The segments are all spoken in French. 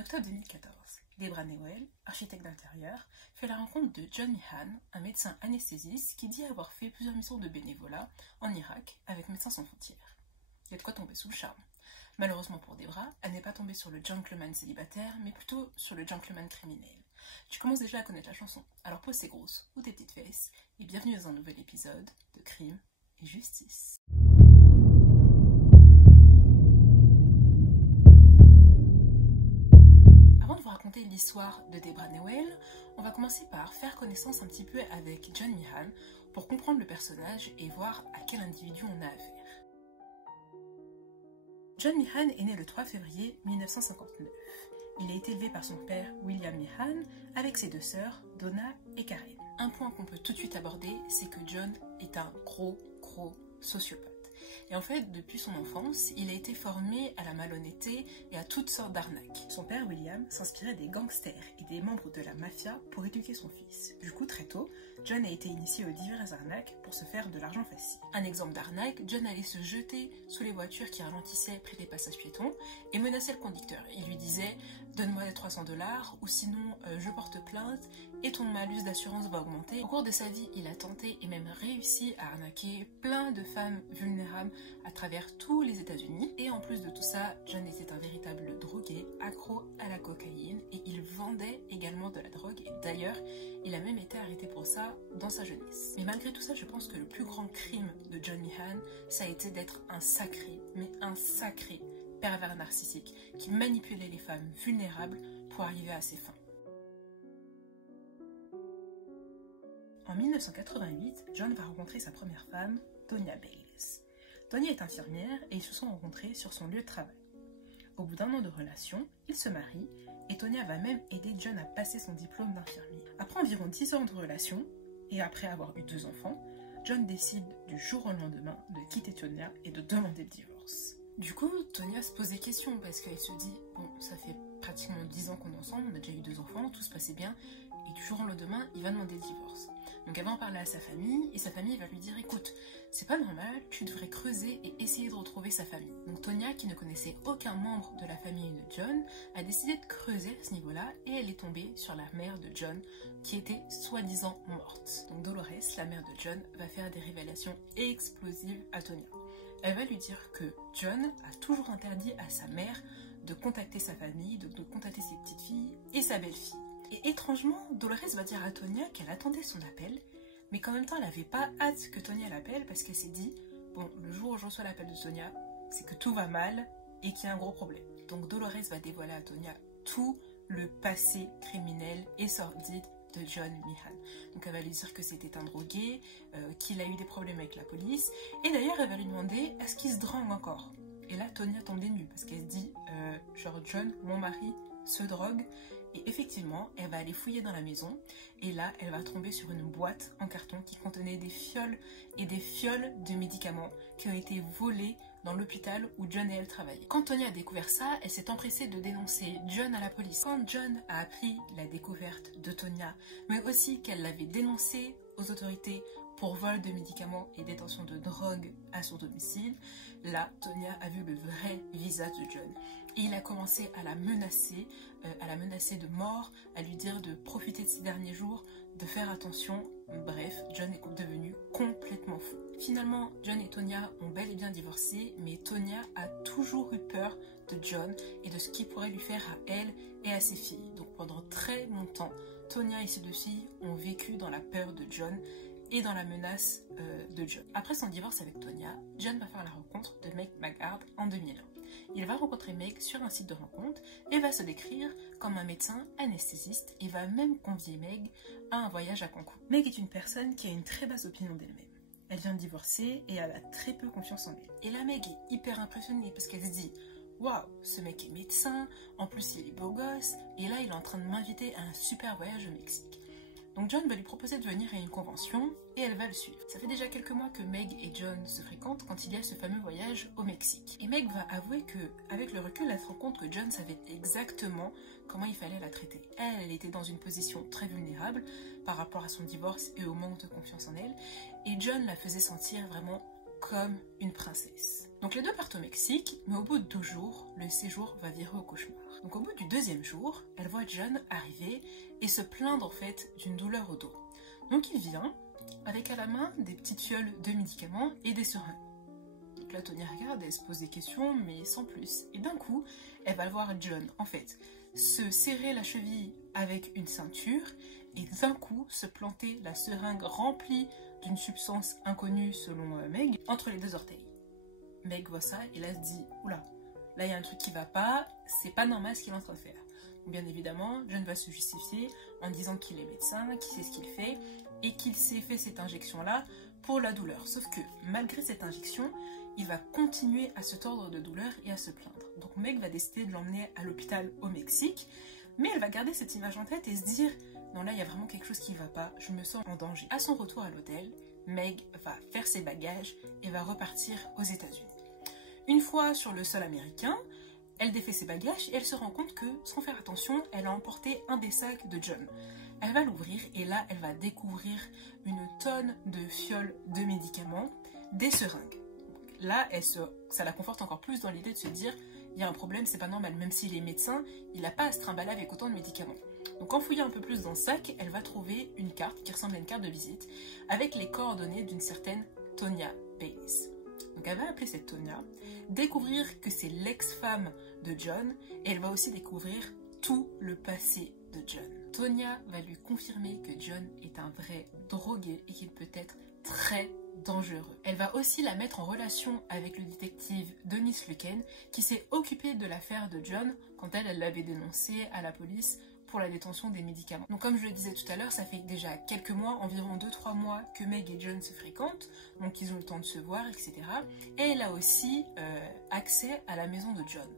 octobre 2014, Debra Newell, architecte d'intérieur, fait la rencontre de John Meehan, un médecin anesthésiste qui dit avoir fait plusieurs missions de bénévolat en Irak avec Médecins sans frontières. Il y a de quoi tomber sous le charme. Malheureusement pour Debra, elle n'est pas tombée sur le gentleman célibataire, mais plutôt sur le gentleman criminel. Tu commences déjà à connaître la chanson, alors pose tes grosses ou tes petites fesses, et bienvenue dans un nouvel épisode de Crime et Justice. Avant de vous raconter l'histoire de Debra Newell, on va commencer par faire connaissance un petit peu avec John Meehan pour comprendre le personnage et voir à quel individu on a affaire. John Meehan est né le 3 février 1959. Il a été élevé par son père William Meehan avec ses deux sœurs Donna et Karen. Un point qu'on peut tout de suite aborder, c'est que John est un gros sociopathe. Et en fait, depuis son enfance, il a été formé à la malhonnêteté et à toutes sortes d'arnaques. Son père William s'inspirait des gangsters et des membres de la mafia pour éduquer son fils. Du coup, très tôt, John a été initié aux diverses arnaques pour se faire de l'argent facile. Un exemple d'arnaque, John allait se jeter sous les voitures qui ralentissaient près des passages piétons et menaçait le conducteur. Il lui disait « Donne-moi les $300 ou sinon je porte plainte et ton malus d'assurance va augmenter ». Au cours de sa vie, il a tenté et même réussi à arnaquer plein de femmes vulnérables à travers tous les États-Unis. Et en plus de tout ça, John était un véritable drogué, accro à la cocaïne, et il vendait également de la drogue. Et d'ailleurs, il a même été arrêté pour ça dans sa jeunesse. Mais malgré tout ça, je pense que le plus grand crime de John Meehan, ça a été d'être un sacré pervers narcissique qui manipulait les femmes vulnérables pour arriver à ses fins. En 1988, John va rencontrer sa première femme, Tonya Bales. Tonya est infirmière et ils se sont rencontrés sur son lieu de travail. Au bout d'1 an de relation, ils se marient et Tonya va même aider John à passer son diplôme d'infirmier. Après environ 10 ans de relation et après avoir eu 2 enfants, John décide du jour au lendemain de quitter Tonya et de demander le divorce. Du coup, Tonya se pose des questions parce qu'elle se dit « Bon, ça fait pratiquement 10 ans qu'on est ensemble, on a déjà eu 2 enfants, tout se passait bien et du jour au lendemain, il va demander le divorce. » Donc elle va en parler à sa famille et sa famille va lui dire « Écoute, c'est pas normal, tu devrais creuser et essayer de retrouver sa famille. » Donc Tonya, qui ne connaissait aucun membre de la famille de John, a décidé de creuser à ce niveau-là et elle est tombée sur la mère de John qui était soi-disant morte. Donc Dolores, la mère de John, va faire des révélations explosives à Tonya. Elle va lui dire que John a toujours interdit à sa mère de contacter sa famille, de contacter ses petites filles et sa belle-fille. Et étrangement, Dolores va dire à Tonya qu'elle attendait son appel, mais qu'en même temps elle n'avait pas hâte que Tonya l'appelle parce qu'elle s'est dit « Bon, le jour où je reçois l'appel de Tonya, c'est que tout va mal et qu'il y a un gros problème. » Donc Dolores va dévoiler à Tonya tout le passé criminel et sordide de John Meehan. Donc elle va lui dire que c'était un drogué, qu'il a eu des problèmes avec la police, et d'ailleurs elle va lui demander est-ce qu'il se drogue encore. Et là Tonya tombe des nues parce qu'elle se dit genre John, mon mari, se drogue. Et effectivement, elle va aller fouiller dans la maison et là, elle va tomber sur une boîte en carton qui contenait des fioles et des fioles de médicaments qui ont été volés dans l'hôpital où John et elle travaillaient. Quand Tonya a découvert ça, elle s'est empressée de dénoncer John à la police. Quand John a appris la découverte de Tonya, mais aussi qu'elle l'avait dénoncé aux autorités pour vol de médicaments et détention de drogue à son domicile, là, Tonya a vu le vrai visage de John. Et il a commencé à la menacer de mort, à lui dire de profiter de ses derniers jours, de faire attention. Bref, John est devenu complètement fou. Finalement, John et Tonya ont bel et bien divorcé, mais Tonya a toujours eu peur de John et de ce qu'il pourrait lui faire à elle et à ses filles. Donc pendant très longtemps, Tonya et ses 2 filles ont vécu dans la peur de John et dans la menace de John. Après son divorce avec Tonya, John va faire la rencontre de Meg Maggard en 2001. Il va rencontrer Meg sur un site de rencontre et va se décrire comme un médecin anesthésiste et va même convier Meg à un voyage à Cancun. Meg est une personne qui a une très basse opinion d'elle-même. Elle vient de divorcer et elle a très peu confiance en elle. Et là, Meg est hyper impressionnée parce qu'elle se dit « Waouh, ce mec est médecin, en plus il est beau gosse et là il est en train de m'inviter à un super voyage au Mexique. » Donc John va lui proposer de venir à une convention et elle va le suivre. Ça fait déjà quelques mois que Meg et John se fréquentent quand il y a ce fameux voyage au Mexique. Et Meg va avouer qu'avec le recul, elle se rend compte que John savait exactement comment il fallait la traiter. Elle était dans une position très vulnérable par rapport à son divorce et au manque de confiance en elle. Et John la faisait sentir vraiment comme une princesse. Donc les deux partent au Mexique, mais au bout de 2 jours, le séjour va virer au cauchemar. Donc au bout du 2e jour, elle voit John arriver et se plaindre en fait d'une douleur au dos. Donc il vient avec à la main des petites fioles de médicaments et des seringues. Donc là Tonya regarde, elle se pose des questions mais sans plus. Et d'un coup, elle va voir John en fait se serrer la cheville avec une ceinture et d'un coup se planter la seringue remplie d'une substance inconnue selon Meg entre les 2 orteils. Meg voit ça et là elle se dit oula, là il y a un truc qui va pas, c'est pas normal ce qu'il est en train de faire. Bien évidemment, John va se justifier en disant qu'il est médecin, qu'il sait ce qu'il fait et qu'il s'est fait cette injection-là pour la douleur. Sauf que malgré cette injection, il va continuer à se tordre de douleur et à se plaindre. Donc Meg va décider de l'emmener à l'hôpital au Mexique, mais elle va garder cette image en tête et se dire non là il y a vraiment quelque chose qui va pas, je me sens en danger. À son retour à l'hôtel, Meg va faire ses bagages et va repartir aux États-Unis. Une fois sur le sol américain, elle défait ses bagages et elle se rend compte que, sans faire attention, elle a emporté un des sacs de John. Elle va l'ouvrir et là, elle va découvrir une tonne de fioles de médicaments, des seringues. Là, ça la conforte encore plus dans l'idée de se dire il y a un problème, c'est pas normal. Même s'il est médecin, il n'a pas à se trimballer avec autant de médicaments. Donc en fouillant un peu plus dans le sac, elle va trouver une carte qui ressemble à une carte de visite avec les coordonnées d'une certaine Tonya Bayliss. Donc elle va appeler cette Tonya, découvrir que c'est l'ex-femme de John et elle va aussi découvrir tout le passé de John. Tonya va lui confirmer que John est un vrai drogué et qu'il peut être très dangereux. Elle va aussi la mettre en relation avec le détective Dennis Luken qui s'est occupé de l'affaire de John quand elle l'avait dénoncé à la police pour la détention des médicaments. Donc comme je le disais tout à l'heure, ça fait déjà quelques mois, environ 2-3 mois que Meg et John se fréquentent, donc ils ont le temps de se voir, etc. Et elle a aussi accès à la maison de John.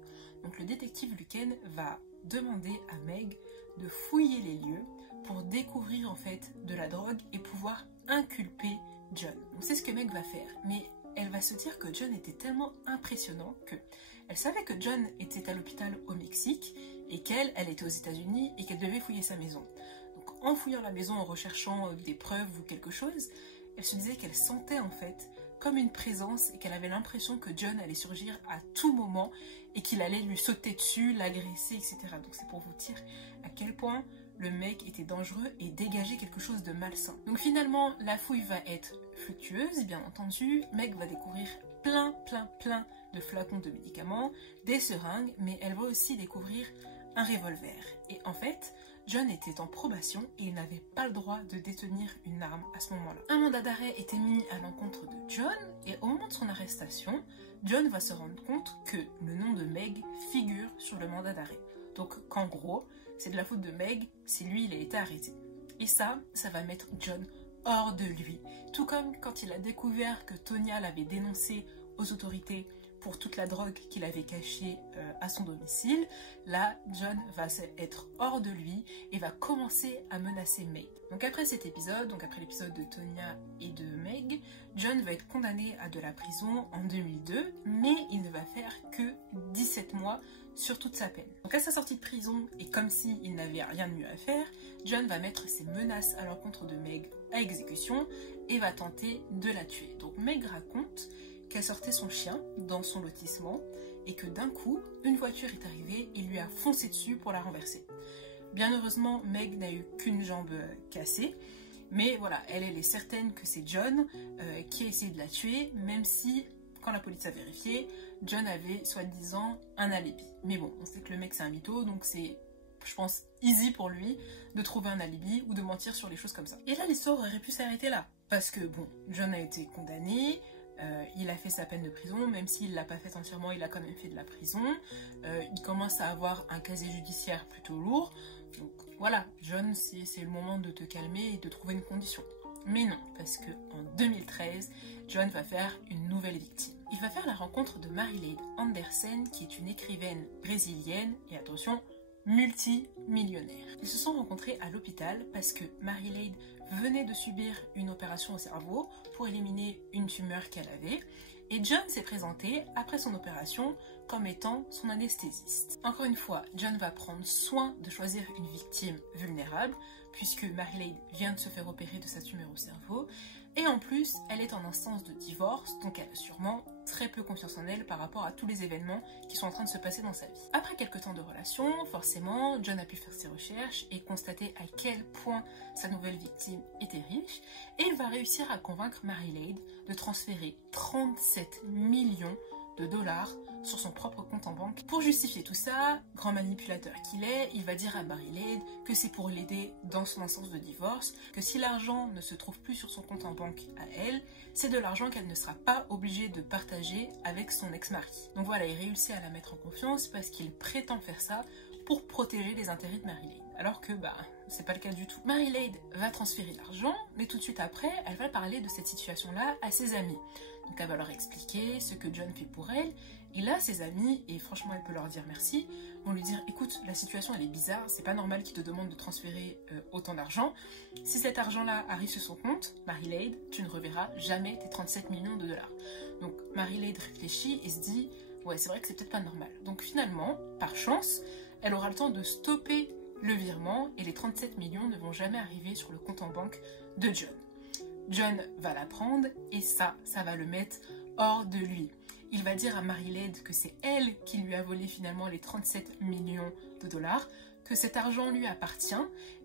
Donc le détective Luken va demander à Meg de fouiller les lieux pour découvrir en fait de la drogue et pouvoir inculper John. Donc c'est ce que Meg va faire, mais elle va se dire que John était tellement impressionnant que elle savait que John était à l'hôpital au Mexique et qu'elle était aux États-Unis et qu'elle devait fouiller sa maison. Donc en fouillant la maison, en recherchant des preuves ou quelque chose, elle se disait qu'elle sentait en fait comme une présence et qu'elle avait l'impression que John allait surgir à tout moment et qu'il allait lui sauter dessus, l'agresser, etc. Donc c'est pour vous dire à quel point le mec était dangereux et dégageait quelque chose de malsain. Donc finalement, la fouille va être fructueuse, bien entendu. Meg va découvrir plein de flacons de médicaments, des seringues, mais elle va aussi découvrir un revolver. Et en fait, John était en probation et il n'avait pas le droit de détenir une arme à ce moment-là. Un mandat d'arrêt était mis à l'encontre de John et au moment de son arrestation, John va se rendre compte que le nom de Meg figure sur le mandat d'arrêt. Donc qu'en gros, c'est de la faute de Meg si lui il a été arrêté. Et ça va mettre John hors de lui. Tout comme quand il a découvert que Tonya l'avait dénoncé aux autorités pour toute la drogue qu'il avait cachée à son domicile, là, John va être hors de lui et va commencer à menacer Meg. Donc après cet épisode, donc après l'épisode de Tonya et de Meg, John va être condamné à de la prison en 2002, mais il ne va faire que 17 mois sur toute sa peine. Donc à sa sortie de prison, et comme s'il n'avait rien de mieux à faire, John va mettre ses menaces à l'encontre de Meg à exécution et va tenter de la tuer. Donc Meg raconte qu'elle sortait son chien dans son lotissement et que d'un coup, une voiture est arrivée et lui a foncé dessus pour la renverser. Bien heureusement, Meg n'a eu qu'une jambe cassée, mais voilà, elle est certaine que c'est John qui a essayé de la tuer, même si, quand la police a vérifié, John avait soi-disant un alibi. Mais bon, on sait que le mec c'est un mytho, donc c'est, je pense, easy pour lui de trouver un alibi ou de mentir sur les choses comme ça. Et là, l'histoire aurait pu s'arrêter là, parce que bon, John a été condamné, il a fait sa peine de prison, même s'il ne l'a pas fait entièrement, il a quand même fait de la prison. Il commence à avoir un casier judiciaire plutôt lourd. Donc voilà, John, c'est le moment de te calmer et de trouver une condition. Mais non, parce qu'en 2013, John va faire une nouvelle victime. Il va faire la rencontre de Marileigh Andersen, qui est une écrivaine brésilienne, et attention, multimillionnaire. Ils se sont rencontrés à l'hôpital parce que Marileigh venait de subir une opération au cerveau pour éliminer une tumeur qu'elle avait et John s'est présenté après son opération comme étant son anesthésiste. Encore une fois, John va prendre soin de choisir une victime vulnérable puisque Marileigh vient de se faire opérer de sa tumeur au cerveau et en plus, elle est en instance de divorce donc elle a sûrement très peu confiance en elle par rapport à tous les événements qui sont en train de se passer dans sa vie. Après quelques temps de relation, forcément, John a pu faire ses recherches et constater à quel point sa nouvelle victime était riche, et il va réussir à convaincre Mary Lade de transférer 37 millions de dollars sur son propre compte en banque. Pour justifier tout ça, grand manipulateur qu'il est, il va dire à Mary Lade que c'est pour l'aider dans son instance de divorce, que si l'argent ne se trouve plus sur son compte en banque à elle, c'est de l'argent qu'elle ne sera pas obligée de partager avec son ex-mari. Donc voilà, il réussit à la mettre en confiance parce qu'il prétend faire ça pour protéger les intérêts de Mary Lade. Alors que c'est pas le cas du tout. Mary Lade va transférer l'argent, mais tout de suite après, elle va parler de cette situation-là à ses amis. Donc elle va leur expliquer ce que John fait pour elle, et là ses amis, et franchement elle peut leur dire merci, vont lui dire écoute, la situation elle est bizarre, c'est pas normal qu'il te demande de transférer autant d'argent. Si cet argent-là arrive sur son compte, Mary Lade, tu ne reverras jamais tes 37 millions de dollars. Donc Mary Lade réfléchit et se dit ouais, c'est vrai que c'est peut-être pas normal. Donc finalement, par chance, elle aura le temps de stopper le virement et les 37 millions ne vont jamais arriver sur le compte en banque de John. John va la prendre et ça va le mettre hors de lui. Il va dire à Mary Lade que c'est elle qui lui a volé finalement les 37 millions de dollars, que cet argent lui appartient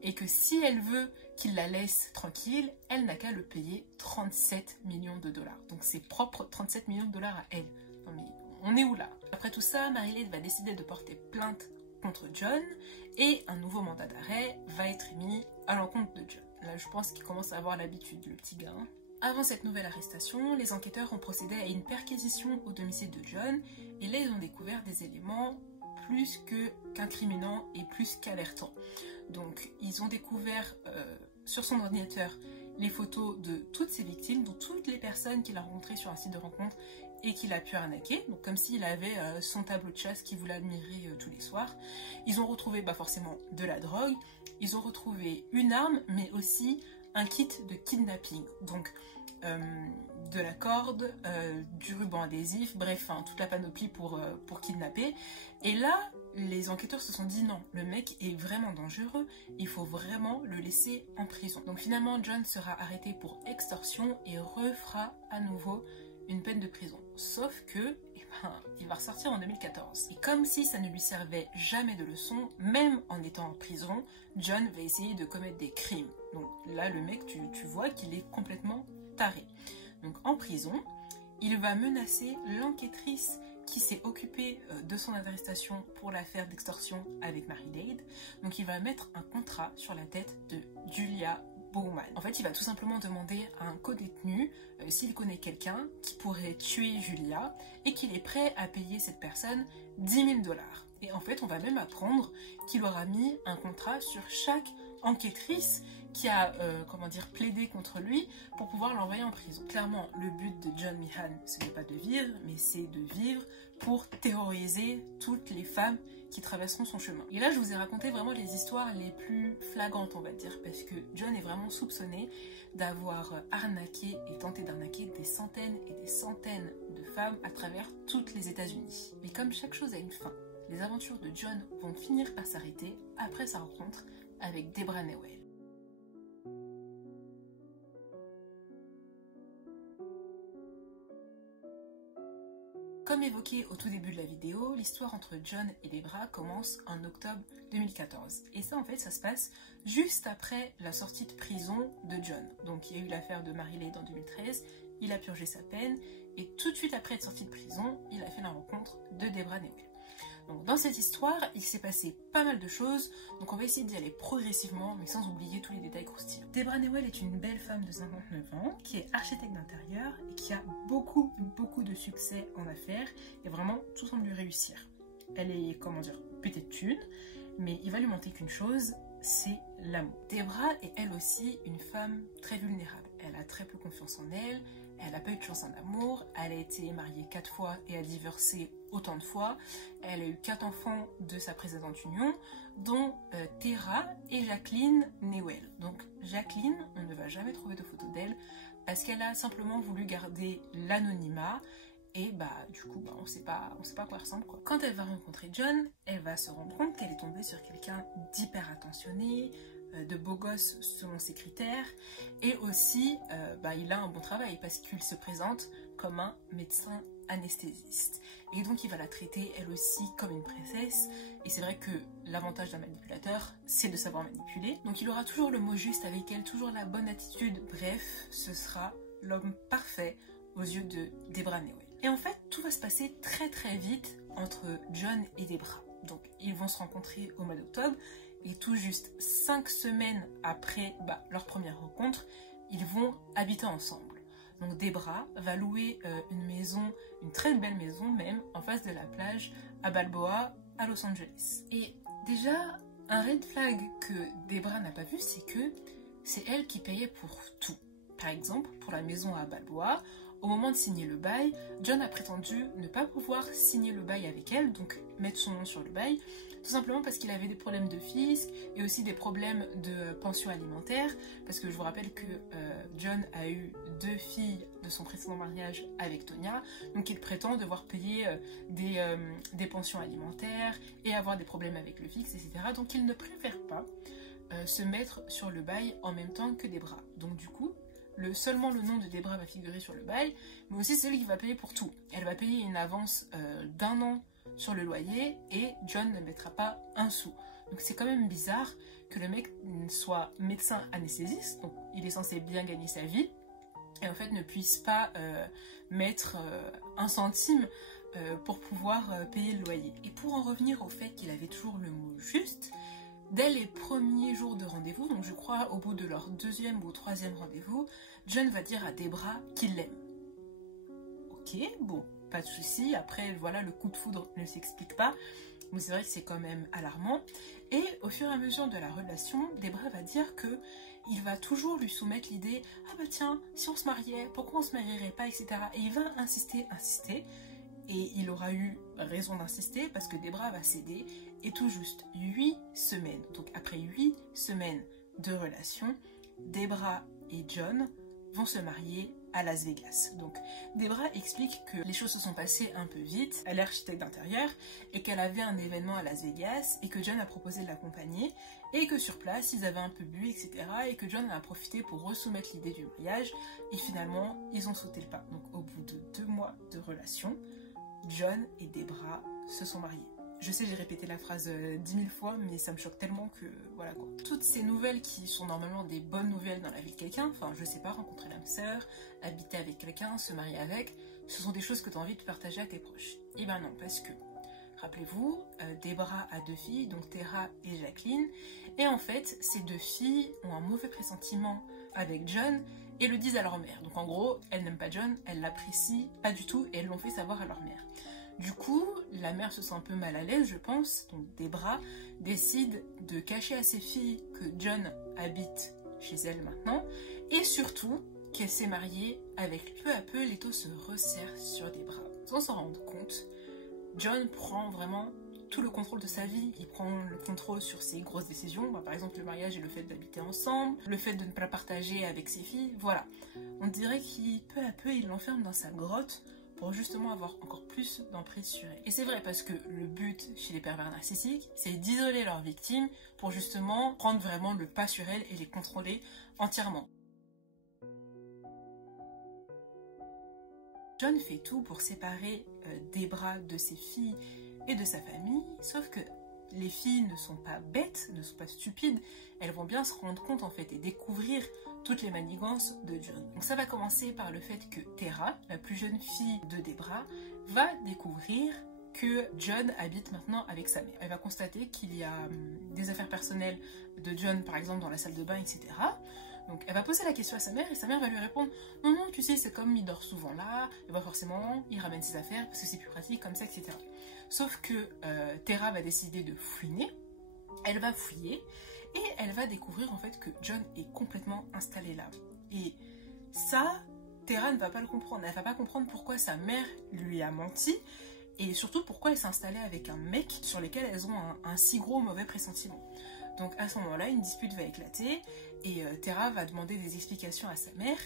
et que si elle veut qu'il la laisse tranquille, elle n'a qu'à le payer 37 millions de dollars. Donc ses propres 37 millions de dollars à elle. Non mais on est où là? Après tout ça, Mary Lade va décider de porter plainte contre John et un nouveau mandat d'arrêt va être émis à l'encontre de John. Là, je pense qu'il commence à avoir l'habitude, le petit gars. Avant cette nouvelle arrestation, les enquêteurs ont procédé à une perquisition au domicile de John et là, ils ont découvert des éléments plus qu'incriminants et plus qu'alertants. Donc, ils ont découvert sur son ordinateur les photos de toutes ses victimes, donc toutes les personnes qu'il a rencontrées sur un site de rencontre et qu'il a pu arnaquer, donc comme s'il avait son tableau de chasse qu'il voulait admirer tous les soirs. Ils ont retrouvé forcément de la drogue, ils ont retrouvé une arme, mais aussi un kit de kidnapping, donc de la corde, du ruban adhésif, bref, toute la panoplie pour kidnapper. Et là, les enquêteurs se sont dit non, le mec est vraiment dangereux, il faut vraiment le laisser en prison. Donc finalement, John sera arrêté pour extorsion et refera à nouveau une peine de prison. Sauf que, il va ressortir en 2014. Et comme si ça ne lui servait jamais de leçon, même en étant en prison, John va essayer de commettre des crimes. Donc là, le mec, tu vois qu'il est complètement taré. Donc en prison, il va menacer l'enquêtrice qui s'est occupée de son arrestation pour l'affaire d'extorsion avec Mary Lade. Donc il va mettre un contrat sur la tête de Julia Bowman. En fait, il va tout simplement demander à un codétenu s'il connaît quelqu'un qui pourrait tuer Julia et qu'il est prêt à payer cette personne 10 000 dollars. Et en fait, on va même apprendre qu'il aura mis un contrat sur chaque enquêtrice qui a plaidé contre lui pour pouvoir l'envoyer en prison. Clairement, le but de John Meehan, ce n'est pas de vivre, mais c'est de vivre pour terroriser toutes les femmes qui traverseront son chemin. Et là, je vous ai raconté vraiment les histoires les plus flagrantes, on va dire, parce que John est vraiment soupçonné d'avoir arnaqué et tenté d'arnaquer des centaines et des centaines de femmes à travers toutes les États-Unis. Mais comme chaque chose a une fin, les aventures de John vont finir par s'arrêter après sa rencontre avec Debra Newell. Comme évoqué au tout début de la vidéo, l'histoire entre John et Debra commence en octobre 2014. Et ça, en fait, ça se passe juste après la sortie de prison de John. Donc, il y a eu l'affaire de Mary Lade en 2013, il a purgé sa peine, et tout de suite après être sorti de prison, il a fait la rencontre de Debra Newell. Donc, dans cette histoire, il s'est passé pas mal de choses, donc on va essayer d'y aller progressivement, mais sans oublier tous les détails croustillants. Debra Newell est une belle femme de 59 ans, qui est architecte d'intérieur et qui a beaucoup de succès en affaires, et vraiment, tout semble lui réussir. Elle est, pétée de thunes, mais il va lui manquer qu'une chose, c'est l'amour. Debra est elle aussi une femme très vulnérable. Elle a très peu confiance en elle, elle n'a pas eu de chance en amour, elle a été mariée 4 fois et a divorcé autant de fois. Elle a eu 4 enfants de sa précédente union, dont Tara et Jacqueline Newell. Donc Jacqueline, on ne va jamais trouver de photo d'elle parce qu'elle a simplement voulu garder l'anonymat et du coup on sait pas à quoi elle ressemble quoi. Quand elle va rencontrer John, elle va se rendre compte qu'elle est tombée sur quelqu'un d'hyper attentionné, de beau gosse selon ses critères, et aussi il a un bon travail parce qu'il se présente comme un médecin anesthésiste. Et donc il va la traiter elle aussi comme une princesse. Et c'est vrai que l'avantage d'un manipulateur, c'est de savoir manipuler. Donc il aura toujours le mot juste avec elle, toujours la bonne attitude. Bref, ce sera l'homme parfait aux yeux de Debra Meway. Et en fait, tout va se passer très très vite entre John et Debra. Donc ils vont se rencontrer au mois d'octobre. Et tout juste 5 semaines après leur première rencontre, ils vont habiter ensemble. Donc Debra va louer une maison, une très belle maison même, en face de la plage à Balboa, à Los Angeles. Et déjà, un red flag que Debra n'a pas vu, c'est que c'est elle qui payait pour tout. Par exemple, pour la maison à Balboa, au moment de signer le bail, John a prétendu ne pas pouvoir signer le bail avec elle, donc mettre son nom sur le bail, tout simplement parce qu'il avait des problèmes de fisc et aussi des problèmes de pension alimentaire, parce que je vous rappelle que John a eu 2 filles de son précédent mariage avec Tonya, donc il prétend devoir payer des pensions alimentaires et avoir des problèmes avec le fisc, etc. Donc il ne préfère pas se mettre sur le bail en même temps que Debra. Donc du coup, seulement le nom de Debra va figurer sur le bail, mais aussi c'est elle qui va payer pour tout. Elle va payer une avance d'1 an sur le loyer et John ne mettra pas un sou. Donc c'est quand même bizarre que le mec soit médecin anesthésiste, donc il est censé bien gagner sa vie, et en fait ne puisse pas mettre 1 centime pour pouvoir payer le loyer. Et pour en revenir au fait qu'il avait toujours le mot juste, dès les premiers jours de rendez-vous, donc je crois au bout de leur 2e ou 3e rendez-vous, John va dire à Debra qu'il l'aime. Ok, bon, pas de souci. Après, voilà, le coup de foudre ne s'explique pas, mais c'est vrai que c'est quand même alarmant. Et au fur et à mesure de la relation, Debra va dire que il va toujours lui soumettre l'idée « Ah bah tiens, si on se mariait, pourquoi on se marierait pas, etc. » Et il va insister. Et il aura eu raison d'insister parce que Debra va céder. Et tout juste 8 semaines, donc après 8 semaines de relation, Debra et John vont se marier à Las Vegas. Donc Debra explique que les choses se sont passées un peu vite, elle est architecte d'intérieur, et qu'elle avait un événement à Las Vegas, et que John a proposé de l'accompagner, et que sur place, ils avaient un peu bu, etc. Et que John en a profité pour resoumettre l'idée du mariage, et finalement, ils ont sauté le pas. Donc au bout de 2 mois de relation, John et Debra se sont mariés. Je sais, j'ai répété la phrase 10 000 fois, mais ça me choque tellement que voilà quoi. Toutes ces nouvelles qui sont normalement des bonnes nouvelles dans la vie de quelqu'un, enfin je sais pas, rencontrer l'âme sœur, habiter avec quelqu'un, se marier avec, ce sont des choses que tu as envie de partager à tes proches. Et ben non, parce que, rappelez-vous, Debra a 2 filles, donc Tara et Jacqueline, et en fait, ces 2 filles ont un mauvais pressentiment avec John et le disent à leur mère. Donc en gros, elles n'aiment pas John, elles l'apprécient pas du tout et elles l'ont fait savoir à leur mère. Du coup, la mère se sent un peu mal à l'aise, je pense, donc Debra décide de cacher à ses filles que John habite chez elle maintenant, et surtout qu'elle s'est mariée avec. Peu à peu, l'étau se resserre sur Debra. Sans s'en rendre compte, John prend vraiment tout le contrôle de sa vie. Il prend le contrôle sur ses grosses décisions, par exemple le mariage et le fait d'habiter ensemble, le fait de ne pas partager avec ses filles, voilà. On dirait qu'il, peu à peu, il l'enferme dans sa grotte pour justement avoir encore plus d'emprise sur elle. Et c'est vrai parce que le but chez les pervers narcissiques, c'est d'isoler leurs victimes pour justement prendre vraiment le pas sur elles et les contrôler entièrement. John fait tout pour séparer Debra de ses filles et de sa famille, sauf que les filles ne sont pas bêtes, ne sont pas stupides, elles vont bien se rendre compte en fait et découvrir toutes les manigances de John. Donc ça va commencer par le fait que Tara, la plus jeune fille de Debra, va découvrir que John habite maintenant avec sa mère. Elle va constater qu'il y a des affaires personnelles de John, par exemple dans la salle de bain, etc. Donc elle va poser la question à sa mère et sa mère va lui répondre « Non, non, tu sais, c'est comme il dort souvent là, et bah forcément, il ramène ses affaires parce que c'est plus pratique comme ça, etc. » Sauf que Tara va décider de fouiner, elle va fouiller et elle va découvrir en fait que John est complètement installé là. Et ça, Tara ne va pas le comprendre, elle va pas comprendre pourquoi sa mère lui a menti et surtout pourquoi elle s'est installée avec un mec sur lequel elles ont un si gros mauvais pressentiment. Donc à ce moment-là, une dispute va éclater et Tara va demander des explications à sa mère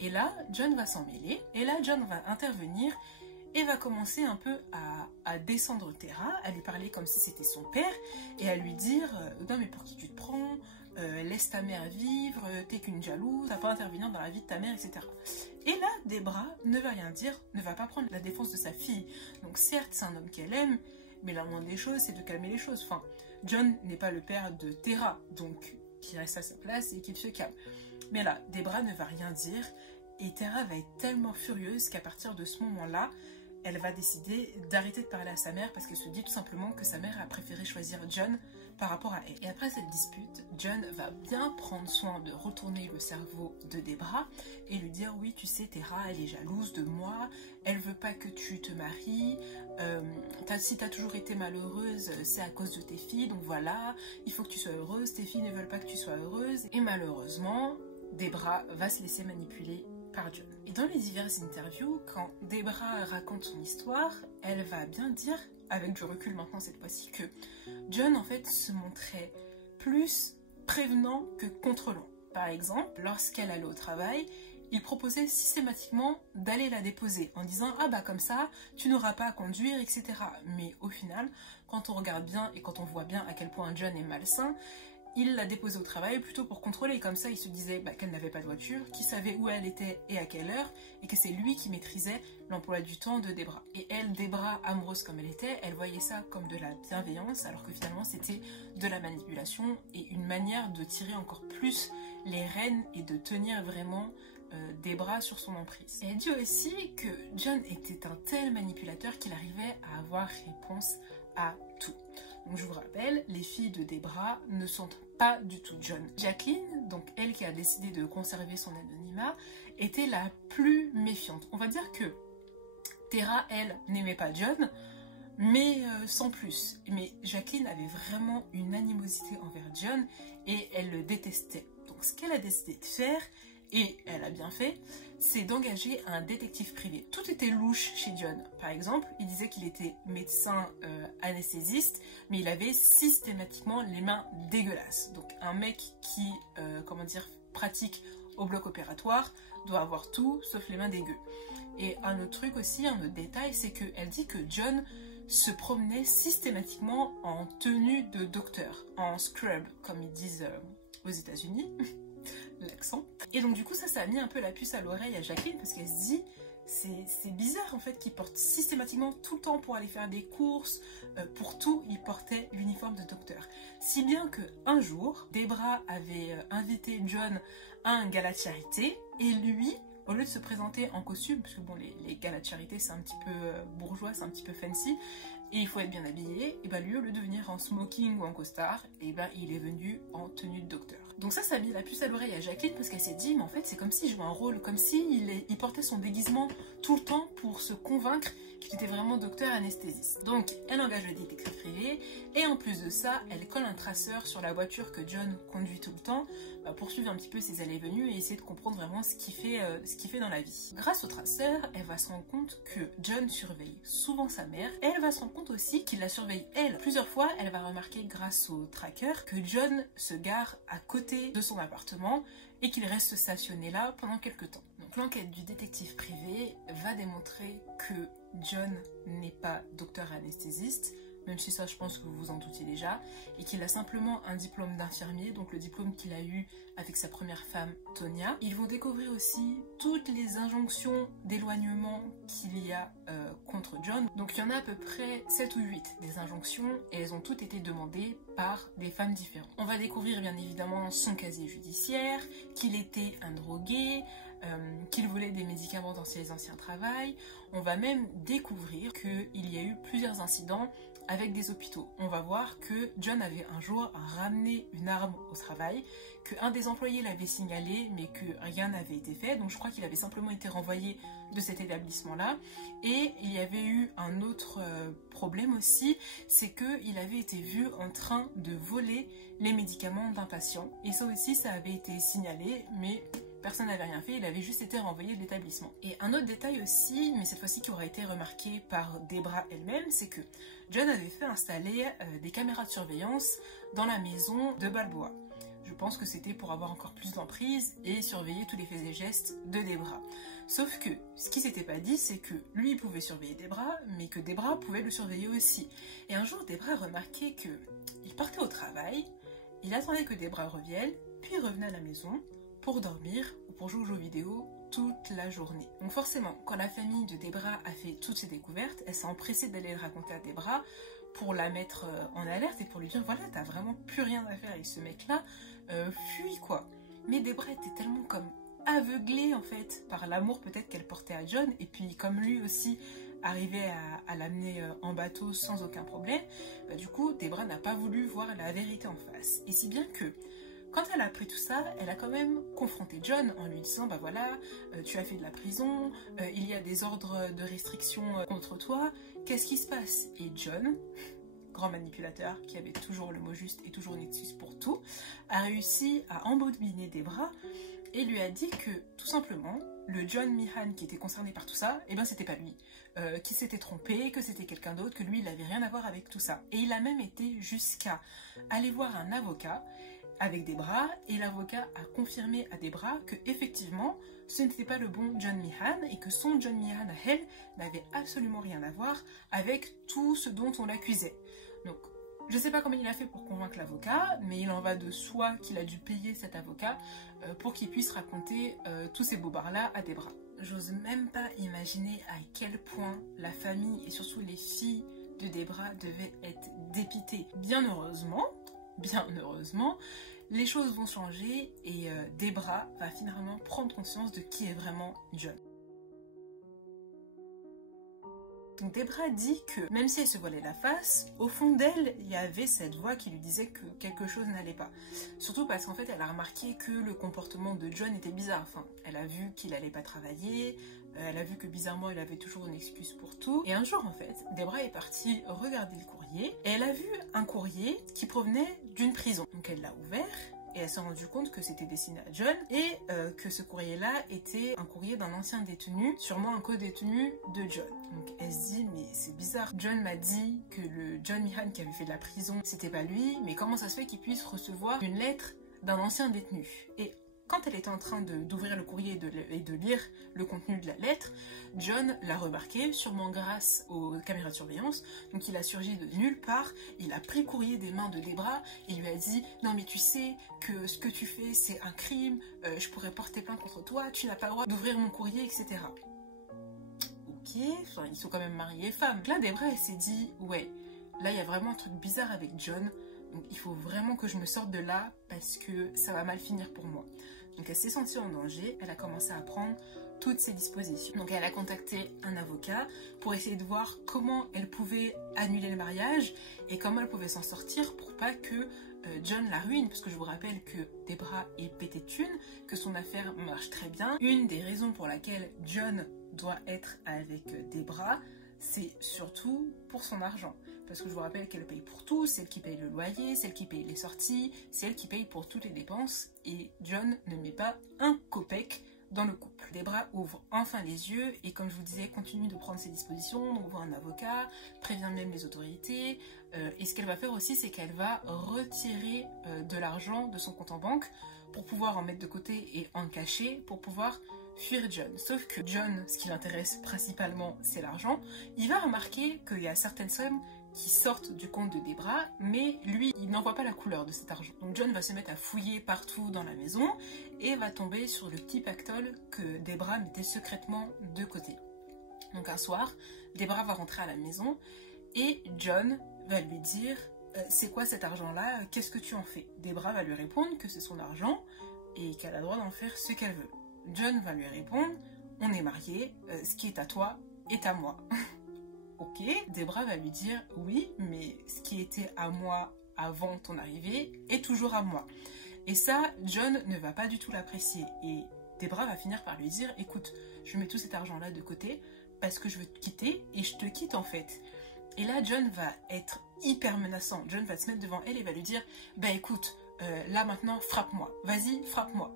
et là, John va s'en mêler et là, John va intervenir et va commencer un peu à descendre Tara, à lui parler comme si c'était son père, et à lui dire « Non mais pour qui tu te prends ? laisse ta mère vivre, t'es qu'une jalouse, t'as pas intervenir dans la vie de ta mère, etc. Et là, Debra ne va rien dire, ne va pas prendre la défense de sa fille. Donc certes, c'est un homme qu'elle aime, mais la moindre des choses, c'est de calmer les choses. Enfin, John n'est pas le père de Tara, donc qu'il reste à sa place et qu'il se calme. Mais là, Debra ne va rien dire, et Tara va être tellement furieuse qu'à partir de ce moment-là, elle va décider d'arrêter de parler à sa mère parce qu'elle se dit tout simplement que sa mère a préféré choisir John par rapport à elle. Et après cette dispute, John va bien prendre soin de retourner le cerveau de Debra et lui dire oui, tu sais, Tara, elle est jalouse de moi, elle veut pas que tu te maries, si t'as toujours été malheureuse, c'est à cause de tes filles, donc voilà, il faut que tu sois heureuse, tes filles ne veulent pas que tu sois heureuse. Et malheureusement, Debra va se laisser manipuler par John. Et dans les diverses interviews, quand Debra raconte son histoire, elle va bien dire, avec du recul maintenant cette fois-ci, que John en fait se montrait plus prévenant que contrôlant. Par exemple, lorsqu'elle allait au travail, il proposait systématiquement d'aller la déposer en disant « Ah bah comme ça, tu n'auras pas à conduire, etc. » Mais au final, quand on regarde bien et quand on voit bien à quel point John est malsain, il l'a déposée au travail plutôt pour contrôler. Comme ça, il se disait qu'elle n'avait pas de voiture, qu'il savait où elle était et à quelle heure, et que c'est lui qui maîtrisait l'emploi du temps de Debra. Et elle, Debra, amoureuse comme elle était, elle voyait ça comme de la bienveillance, alors que finalement c'était de la manipulation et une manière de tirer encore plus les rênes et de tenir vraiment Debra sur son emprise. Et elle dit aussi que John était un tel manipulateur qu'il arrivait à avoir réponse à tout. Donc je vous rappelle, les filles de Debra ne sentent pas du tout John. Jacqueline, donc elle qui a décidé de conserver son anonymat, était la plus méfiante. On va dire que Tara, elle, n'aimait pas John, mais sans plus. Mais Jacqueline avait vraiment une animosité envers John et elle le détestait. Donc ce qu'elle a décidé de faire, et elle a bien fait, c'est d'engager un détective privé. Tout était louche chez John. Par exemple, il disait qu'il était médecin anesthésiste, mais il avait systématiquement les mains dégueulasses. Donc un mec qui, pratique au bloc opératoire doit avoir tout sauf les mains dégueu. Et un autre truc aussi, un autre détail, c'est qu'elle dit que John se promenait systématiquement en tenue de docteur, en scrub, comme ils disent aux États-Unis. L'accent. Et donc du coup ça a mis un peu la puce à l'oreille à Jacqueline parce qu'elle se dit c'est bizarre en fait qu'il porte systématiquement tout le temps pour aller faire des courses, pour tout il portait l'uniforme de docteur. Si bien que un jour, Debra avait invité John à un gala de charité et lui, au lieu de se présenter en costume, parce que bon les galas de charité c'est un petit peu bourgeois, c'est un petit peu fancy, et il faut être bien habillé, et lui au lieu de venir en smoking ou en costard, et il est venu en tenue de docteur. Donc ça a mis la puce à l'oreille à Jacqueline parce qu'elle s'est dit mais en fait c'est comme s'il jouait un rôle, comme s'il portait son déguisement tout le temps pour se convaincre qu'il était vraiment docteur anesthésiste. Donc elle engage le détective privé et en plus de ça elle colle un traceur sur la voiture que John conduit tout le temps pour suivre un petit peu ses allées et venues et essayer de comprendre vraiment ce qu'il fait dans la vie. Grâce au traceur, elle va se rendre compte que John surveille souvent sa mère et elle va se rendre compte aussi qu'il la surveille elle. Plusieurs fois elle va remarquer grâce au tracker que John se gare à côté de son appartement et qu'il reste stationné là pendant quelques temps. Donc l'enquête du détective privé va démontrer que John n'est pas docteur anesthésiste, même si ça je pense que vous vous en doutiez déjà, et qu'il a simplement un diplôme d'infirmier, donc le diplôme qu'il a eu avec sa première femme, Tonya. Ils vont découvrir aussi toutes les injonctions d'éloignement qu'il y a contre John. Donc il y en a à peu près 7 ou 8 des injonctions, et elles ont toutes été demandées par des femmes différentes. On va découvrir bien évidemment son casier judiciaire, qu'il était un drogué, qu'il volait des médicaments dans ses anciens travails. On va même découvrir qu'il y a eu plusieurs incidents avec des hôpitaux. On va voir que John avait un jour ramené une arme au travail, qu'un des employés l'avait signalé mais que rien n'avait été fait, donc je crois qu'il avait simplement été renvoyé de cet établissement-là. Et il y avait eu un autre problème aussi, c'est qu'il avait été vu en train de voler les médicaments d'un patient. Et ça aussi, ça avait été signalé, mais personne n'avait rien fait, il avait juste été renvoyé de l'établissement. Et un autre détail aussi, mais cette fois-ci qui aura été remarqué par Debra elle-même, c'est que John avait fait installer des caméras de surveillance dans la maison de Balboa. Je pense que c'était pour avoir encore plus d'emprise et surveiller tous les faits et gestes de Debra. Sauf que ce qui s'était pas dit, c'est que lui pouvait surveiller Debra, mais que Debra pouvait le surveiller aussi. Et un jour, Debra a remarqué qu'il partait au travail Il attendait que Debra revienne, puis revenait à la maison pour dormir ou pour jouer aux jeux vidéo toute la journée. Donc forcément, quand la famille de Debra a fait toutes ces découvertes, elle s'est empressée d'aller le raconter à Debra pour la mettre en alerte et pour lui dire voilà, t'as vraiment plus rien à faire avec ce mec-là, fuis quoi. Mais Debra était tellement comme aveuglée en fait par l'amour peut-être qu'elle portait à John, et puis comme lui aussi arrivait à l'amener en bateau sans aucun problème, du coup Debra n'a pas voulu voir la vérité en face. Et si bien que quand elle a appris tout ça, elle a quand même confronté John en lui disant bah voilà, tu as fait de la prison, il y a des ordres de restriction contre toi, qu'est-ce qui se passe? Et John, grand manipulateur qui avait toujours le mot juste et toujours une excuse pour tout, a réussi à embobiner Debra et lui a dit que tout simplement le John Meehan qui était concerné par tout ça, eh ben c'était pas lui, qui s'était trompé, que c'était quelqu'un d'autre, que lui il avait rien à voir avec tout ça. Et il a même été jusqu'à aller voir un avocat avec Debra, et l'avocat a confirmé à Debra que effectivement ce n'était pas le bon John Meehan et que son John Meehan à elle n'avait absolument rien à voir avec tout ce dont on l'accusait. Donc je sais pas comment il a fait pour convaincre l'avocat, mais il en va de soi qu'il a dû payer cet avocat pour qu'il puisse raconter tous ces bobards-là à Debra. J'ose même pas imaginer à quel point la famille et surtout les filles de Debra devaient être dépitées. Bien heureusement, les choses vont changer et Debra va finalement prendre conscience de qui est vraiment John. Donc Debra dit que même si elle se voilait la face, au fond d'elle, il y avait cette voix qui lui disait que quelque chose n'allait pas. Surtout parce qu'en fait, elle a remarqué que le comportement de John était bizarre. Enfin, elle a vu qu'il n'allait pas travailler, elle a vu que bizarrement, il avait toujours une excuse pour tout. Et un jour, en fait, Debra est partie regarder le courrier et elle a vu un courrier qui provenait d'une prison. Donc elle l'a ouvert. Et elle s'est rendue compte que c'était destiné à John et que ce courrier-là était un courrier d'un ancien détenu, sûrement un co-détenu de John. Donc elle se dit, mais c'est bizarre. John m'a dit que le John Meehan qui avait fait de la prison, c'était pas lui, mais comment ça se fait qu'il puisse recevoir une lettre d'un ancien détenu? Et quand elle était en train d'ouvrir le courrier et de lire le contenu de la lettre, John l'a remarqué, sûrement grâce aux caméras de surveillance. Donc il a surgi de nulle part, il a pris le courrier des mains de Debra et lui a dit « Non mais tu sais que ce que tu fais c'est un crime, je pourrais porter plainte contre toi, tu n'as pas le droit d'ouvrir mon courrier, etc. » Ok, enfin ils sont quand même mariés femmes. Là Debra elle s'est dit « Ouais, là il y a vraiment un truc bizarre avec John, donc il faut vraiment que je me sorte de là parce que ça va mal finir pour moi. » Donc elle s'est sentie en danger, elle a commencé à prendre toutes ses dispositions. Donc elle a contacté un avocat pour essayer de voir comment elle pouvait annuler le mariage et comment elle pouvait s'en sortir pour pas que John la ruine, parce que je vous rappelle que Debra est pété de thunes, que son affaire marche très bien. Une des raisons pour laquelle John doit être avec Debra, c'est surtout pour son argent. Parce que je vous rappelle qu'elle paye pour tout, c'est elle qui paye le loyer, c'est elle qui paye les sorties, c'est elle qui paye pour toutes les dépenses et John ne met pas un copec dans le couple. Debra ouvre enfin les yeux et comme je vous disais, continue de prendre ses dispositions, donc voit un avocat, prévient même les autorités et ce qu'elle va faire aussi, c'est qu'elle va retirer de l'argent de son compte en banque pour pouvoir en mettre de côté et en cacher pour pouvoir fuir John. Sauf que John, ce qui l'intéresse principalement, c'est l'argent. Il va remarquer qu'il y a certaines sommes qui sortent du compte de Debra, mais lui, il n'en voit pas la couleur de cet argent. Donc John va se mettre à fouiller partout dans la maison et va tomber sur le petit pactole que Debra mettait secrètement de côté. Donc un soir, Debra va rentrer à la maison et John va lui dire « C'est quoi cet argent-là? Qu'est-ce que tu en fais ?» Debra va lui répondre que c'est son argent et qu'elle a le droit d'en faire ce qu'elle veut. John va lui répondre « On est mariés, ce qui est à toi est à moi. » Ok, Debra va lui dire « Oui, mais ce qui était à moi avant ton arrivée est toujours à moi. » Et ça, John ne va pas du tout l'apprécier. Et Debra va finir par lui dire « Écoute, je mets tout cet argent-là de côté parce que je veux te quitter et je te quitte en fait. » Et là, John va être hyper menaçant. John va se mettre devant elle et va lui dire « Bah écoute, là maintenant, frappe-moi. Vas-y, frappe-moi. »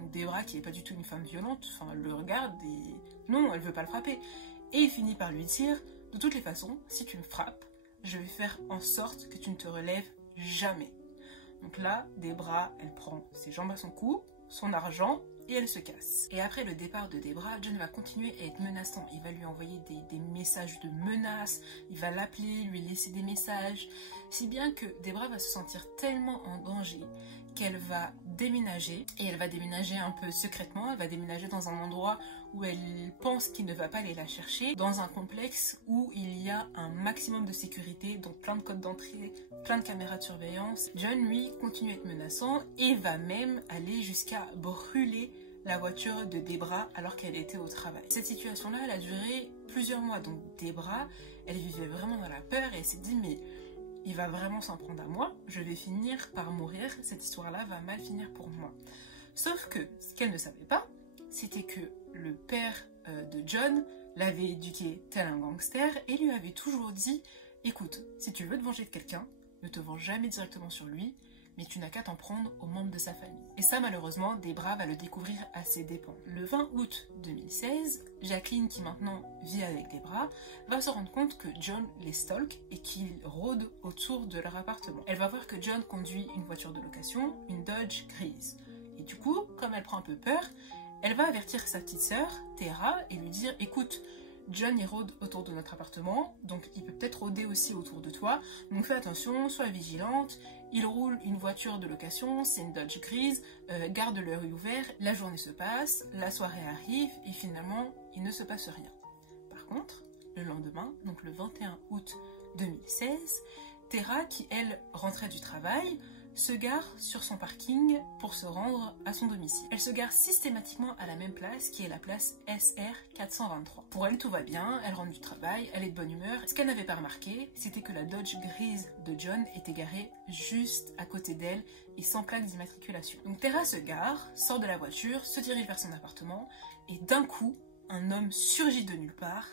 Donc Debra, qui n'est pas du tout une femme violente, enfin, elle le regarde et non, elle veut pas le frapper. Et il finit par lui dire « De toutes les façons, si tu me frappes, je vais faire en sorte que tu ne te relèves jamais. » Donc là, Debra, elle prend ses jambes à son cou, son argent et elle se casse. Et après le départ de Debra, John va continuer à être menaçant. Il va lui envoyer des messages de menaces, il va l'appeler, lui laisser des messages, si bien que Debra va se sentir tellement en danger qu'elle va déménager, et elle va déménager un peu secrètement. Elle va déménager dans un endroit où elle pense qu'il ne va pas aller la chercher, dans un complexe où il y a un maximum de sécurité, donc plein de codes d'entrée, plein de caméras de surveillance. John, lui, continue à être menaçant et va même aller jusqu'à brûler la voiture de Debra alors qu'elle était au travail. Cette situation-là, elle a duré plusieurs mois, donc Debra, elle vivait vraiment dans la peur et elle s'est dit mais il va vraiment s'en prendre à moi, je vais finir par mourir, cette histoire-là va mal finir pour moi. Sauf que ce qu'elle ne savait pas, c'était que le père de John l'avait éduqué tel un gangster et lui avait toujours dit « Écoute, si tu veux te venger de quelqu'un, ne te venge jamais directement sur lui, mais tu n'as qu'à t'en prendre aux membres de sa famille. » Et ça, malheureusement, Debra va le découvrir à ses dépens. Le 20 août 2016, Jacqueline, qui maintenant vit avec Debra, va se rendre compte que John les stalk et qu'il rôde autour de leur appartement. Elle va voir que John conduit une voiture de location, une Dodge grise. Et du coup, comme elle prend un peu peur, elle va avertir sa petite sœur, Tara, et lui dire « Écoute, John il rôde autour de notre appartement, donc il peut peut-être rôder aussi autour de toi, donc fais attention, sois vigilante, il roule une voiture de location, c'est une Dodge grise, garde l'œil ouvert, la journée se passe, la soirée arrive, et finalement, il ne se passe rien. » Par contre, le lendemain, donc le 21 août 2016, Tara, qui elle rentrait du travail, se gare sur son parking pour se rendre à son domicile. Elle se gare systématiquement à la même place qui est la place SR 423. Pour elle, tout va bien, elle rentre du travail, elle est de bonne humeur. Ce qu'elle n'avait pas remarqué, c'était que la Dodge grise de John était garée juste à côté d'elle et sans plaque d'immatriculation. Donc Tara se gare, sort de la voiture, se dirige vers son appartement et d'un coup, un homme surgit de nulle part,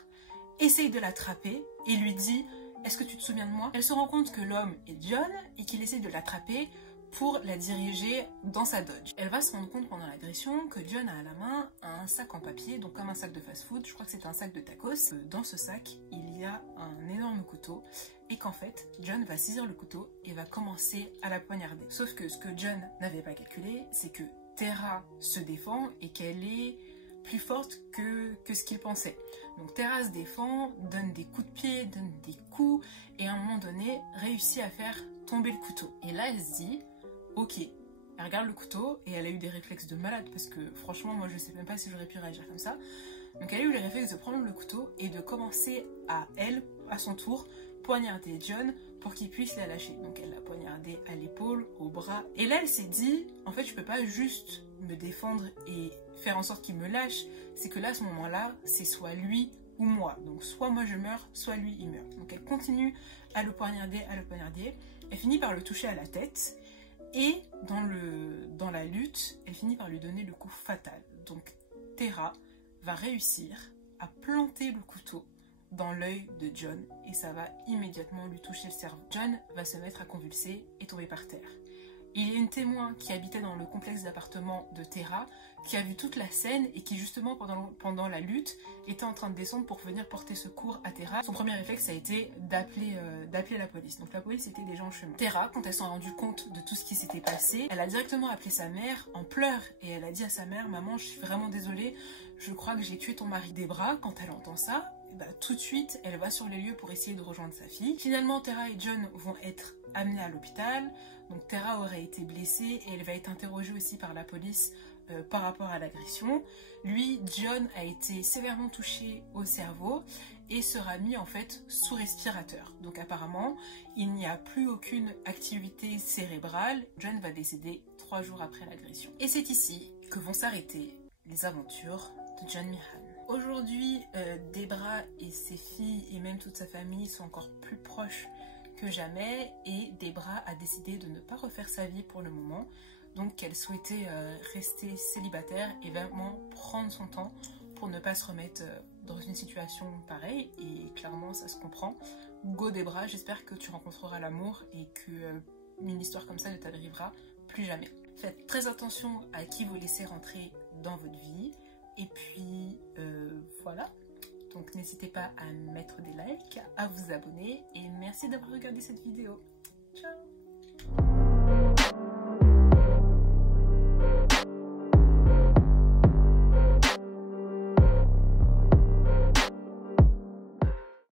essaye de l'attraper et lui dit « Est-ce que tu te souviens de moi ?» Elle se rend compte que l'homme est John et qu'il essaie de l'attraper pour la diriger dans sa Dodge. Elle va se rendre compte pendant l'agression que John a à la main un sac en papier, donc comme un sac de fast-food, je crois que c'est un sac de tacos. Dans ce sac, il y a un énorme couteau et qu'en fait, John va saisir le couteau et va commencer à la poignarder. Sauf que ce que John n'avait pas calculé, c'est que Tara se défend et qu'elle est plus forte que ce qu'il pensait. Donc Tara se défend, donne des coups de pied, donne des coups et à un moment donné réussit à faire tomber le couteau. Et là elle se dit ok, elle regarde le couteau et elle a eu des réflexes de malade parce que franchement moi je sais même pas si j'aurais pu réagir comme ça. Donc elle a eu les réflexes de prendre le couteau et de commencer à elle, à son tour, poignarder John pour qu'il puisse la lâcher. Donc elle l'a poignardé à l'épaule, au bras. Et là elle s'est dit en fait je peux pas juste me défendre et faire en sorte qu'il me lâche, c'est que là à ce moment-là c'est soit lui ou moi, donc soit moi je meurs, soit lui il meurt. Donc elle continue à le poignarder, elle finit par le toucher à la tête et dans la lutte elle finit par lui donner le coup fatal. Donc Tara va réussir à planter le couteau dans l'œil de John et ça va immédiatement lui toucher le cerveau. John va se mettre à convulser et tomber par terre. Il y a une témoin qui habitait dans le complexe d'appartements de Tara qui a vu toute la scène et qui justement pendant la lutte était en train de descendre pour venir porter secours à Tara. Son premier réflexe a été d'appeler la police. Donc la police était déjà en chemin. Tara, quand elle s'est rendue compte de tout ce qui s'était passé, elle a directement appelé sa mère en pleurs et elle a dit à sa mère « Maman, je suis vraiment désolée, je crois que j'ai tué ton mari. » Debra, quand elle entend ça, bah, tout de suite, elle va sur les lieux pour essayer de rejoindre sa fille. Finalement, Tara et John vont être amenés à l'hôpital. Donc Tara aurait été blessée et elle va être interrogée aussi par la police par rapport à l'agression. Lui, John, a été sévèrement touché au cerveau et sera mis en fait sous respirateur. Donc apparemment, il n'y a plus aucune activité cérébrale. John va décéder 3 jours après l'agression. Et c'est ici que vont s'arrêter les aventures de John Meehan. Aujourd'hui, Debra et ses filles et même toute sa famille sont encore plus proches que jamais et Debra a décidé de ne pas refaire sa vie pour le moment, donc elle souhaitait rester célibataire et vraiment prendre son temps pour ne pas se remettre dans une situation pareille et clairement ça se comprend. Go Debra, j'espère que tu rencontreras l'amour et que une histoire comme ça ne t'arrivera plus jamais. Faites très attention à qui vous laissez rentrer dans votre vie et puis voilà. Donc n'hésitez pas à mettre des likes, à vous abonner et merci d'avoir regardé cette vidéo.